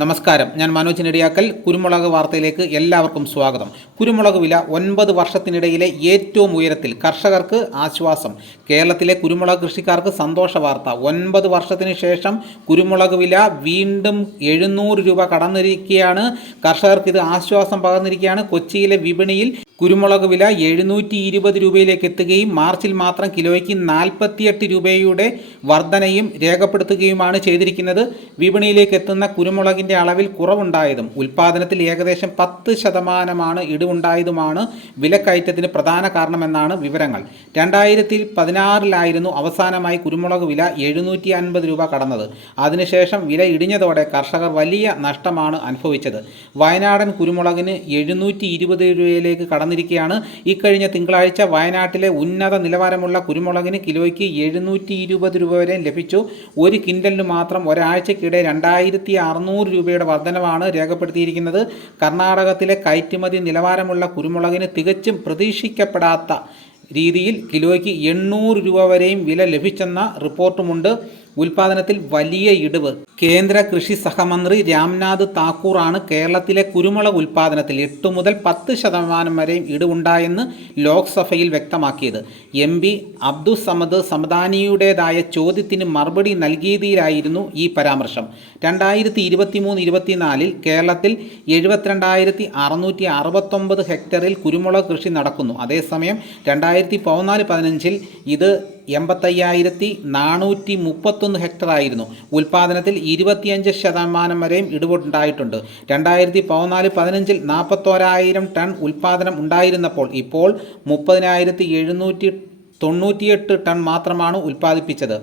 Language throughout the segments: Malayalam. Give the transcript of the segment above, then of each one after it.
നമസ്കാരം. ഞാൻ മനോജ് നെടിയാക്കൽ. കുരുമുളക് വാർത്തയിലേക്ക് എല്ലാവർക്കും സ്വാഗതം. കുരുമുളക് വില ഒൻപത് വർഷത്തിനിടയിലെ ഏറ്റവും ഉയരത്തിൽ. കർഷകർക്ക് ആശ്വാസം. കേരളത്തിലെ കുരുമുളക് കൃഷിക്കാർക്ക് സന്തോഷ വാർത്ത. ഒൻപത് വർഷത്തിന് ശേഷം കുരുമുളക് വില വീണ്ടും എഴുന്നൂറ് രൂപ കടന്നിരിക്കുകയാണ്. കർഷകർക്ക് ഇത് ആശ്വാസം പകർന്നിരിക്കുകയാണ്. കൊച്ചിയിലെ വിപണിയിൽ കുരുമുളക് വില എഴുന്നൂറ്റി ഇരുപത് രൂപയിലേക്ക് എത്തുകയും മാർച്ചിൽ മാത്രം കിലോയ്ക്ക് നാൽപ്പത്തിയെട്ട് രൂപയുടെ വർധനയും രേഖപ്പെടുത്തുകയുമാണ് ചെയ്തിരിക്കുന്നത്. വിപണിയിലേക്ക് എത്തുന്ന കുരുമുളകിന്റെ അളവിൽ കുറവുണ്ടായതും ഉൽപ്പാദനത്തിൽ ഏകദേശം പത്ത് ശതമാനമാണ് ഇടിവുണ്ടായതുമാണ് വിലക്കയറ്റത്തിന് പ്രധാന കാരണമെന്നാണ് വിവരങ്ങൾ. രണ്ടായിരത്തി പതിനാറിലായിരുന്നു അവസാനമായി കുരുമുളക് വില എഴുന്നൂറ്റി അൻപത് രൂപ കടന്നത്. അതിനുശേഷം വില ഇടിഞ്ഞതോടെ കർഷകർ വലിയ നഷ്ടമാണ് അനുഭവിച്ചത്. വയനാടൻ കുരുമുളകിന് എഴുന്നൂറ്റി ഇരുപത് രൂപയിലേക്ക് കടന്നിരിക്കുകയാണ് ഇക്കഴിഞ്ഞ തിങ്കളാഴ്ച വയനാട്ടിലെ ഉന്നത നിലവാരമുള്ള കുരുമുളകിന് കിലോയ്ക്ക് എഴുന്നൂറ്റി ഇരുപത് രൂപ വരെ ലഭിച്ചു. ഒരു കിൻഡലിന് മാത്രം ഒരാഴ്ചക്കിടെ രണ്ടായിരത്തി അറുന്നൂറ് രൂപയുടെ വർധനവാണ് രേഖപ്പെടുത്തിയിരിക്കുന്നത്. കർണാടകത്തിലെ കയറ്റുമതി നിലവാരമുള്ള കുരുമുളകിന് തികച്ചും പ്രതീക്ഷിക്കപ്പെടാത്ത രീതിയിൽ കിലോയ്ക്ക് എണ്ണൂറ് രൂപ വരെയും വില ലഭിച്ചെന്ന റിപ്പോർട്ടുമുണ്ട്. ഉൽപാദനത്തിൽ വലിയ ഇടിവ്. കേന്ദ്ര കൃഷി സഹമന്ത്രി രാംനാഥ് താക്കൂറാണ് കേരളത്തിലെ കുരുമുളക് ഉൽപാദനത്തിൽ എട്ട് മുതൽ പത്ത് ശതമാനം വരെയും ഇടിവുണ്ടായെന്ന് ലോക്സഭയിൽ വ്യക്തമാക്കിയത്. എം പി അബ്ദുസമദ് സമദാനിയുടേതായ ചോദ്യത്തിന് മറുപടി നൽകിയതിലായിരുന്നു ഈ പരാമർശം. രണ്ടായിരത്തി ഇരുപത്തി മൂന്ന് ഇരുപത്തിനാലിൽ കേരളത്തിൽ എഴുപത്തിരണ്ടായിരത്തി അറുന്നൂറ്റി അറുപത്തൊമ്പത് ഹെക്ടറിൽ കുരുമുളക് കൃഷി നടക്കുന്നു. അതേസമയം രണ്ടായിരത്തി പതിനാല് പതിനഞ്ചിൽ ഇത് എൺപത്തയ്യായിരത്തി നാനൂറ്റി മുപ്പത്തൊന്ന് ഹെക്ടർ ആയിരുന്നു. ഉൽപ്പാദനത്തിൽ ഇരുപത്തിയഞ്ച് ശതമാനം വരെയും ഇടിവുണ്ടായിട്ടുണ്ട്. രണ്ടായിരത്തി പതിനാല് പതിനഞ്ചിൽ നാൽപ്പത്തോരായിരം ടൺ ഉൽപാദനം ഉണ്ടായിരുന്നപ്പോൾ ഇപ്പോൾ മുപ്പതിനായിരത്തി എഴുന്നൂറ്റി തൊണ്ണൂറ്റിയെട്ട് ടൺ മാത്രമാണ് ഉൽപ്പാദിപ്പിച്ചത്.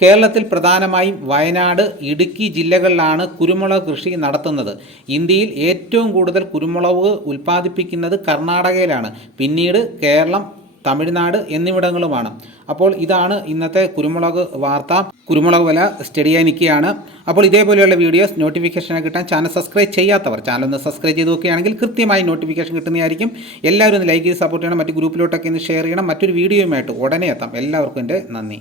കേരളത്തിൽ പ്രധാനമായും വയനാട് ഇടുക്കി ജില്ലകളിലാണ് കുരുമുളക് കൃഷി നടത്തുന്നത്. ഇന്ത്യയിൽ ഏറ്റവും കൂടുതൽ കുരുമുളക് ഉൽപ്പാദിപ്പിക്കുന്നത് കർണാടകയിലാണ്. പിന്നീട് കേരളം തമിഴ്നാട് എന്നിവിടങ്ങളുമാണ്. അപ്പോൾ ഇതാണ് ഇന്നത്തെ കുരുമുളക് വാർത്ത. കുരുമുളക് വില സ്റ്റഡിയായി നിൽക്കുകയാണ്. അപ്പോൾ ഇതേപോലെയുള്ള വീഡിയോസ് നോട്ടിഫിക്കേഷൻ കിട്ടാൻ ചാനൽ സബ്സ്ക്രൈബ് ചെയ്യാത്തവർ ചാനൽ ഒന്ന് സബ്സ്ക്രൈബ് ചെയ്ത് നോക്കുകയാണെങ്കിൽ കൃത്യമായി നോട്ടിഫിക്കേഷൻ കിട്ടുന്നതായിരിക്കും. എല്ലാവരും ഒന്ന് ലൈക്ക് ചെയ്ത് സപ്പോർട്ട് ചെയ്യണം. മറ്റ് ഗ്രൂപ്പിലോട്ടൊക്കെ ഒന്ന് ഷെയർ ചെയ്യണം. മറ്റൊരു വീഡിയോയുമായിട്ട് ഉടനെ എത്താം. എല്ലാവർക്കും എന്റെ നന്ദി.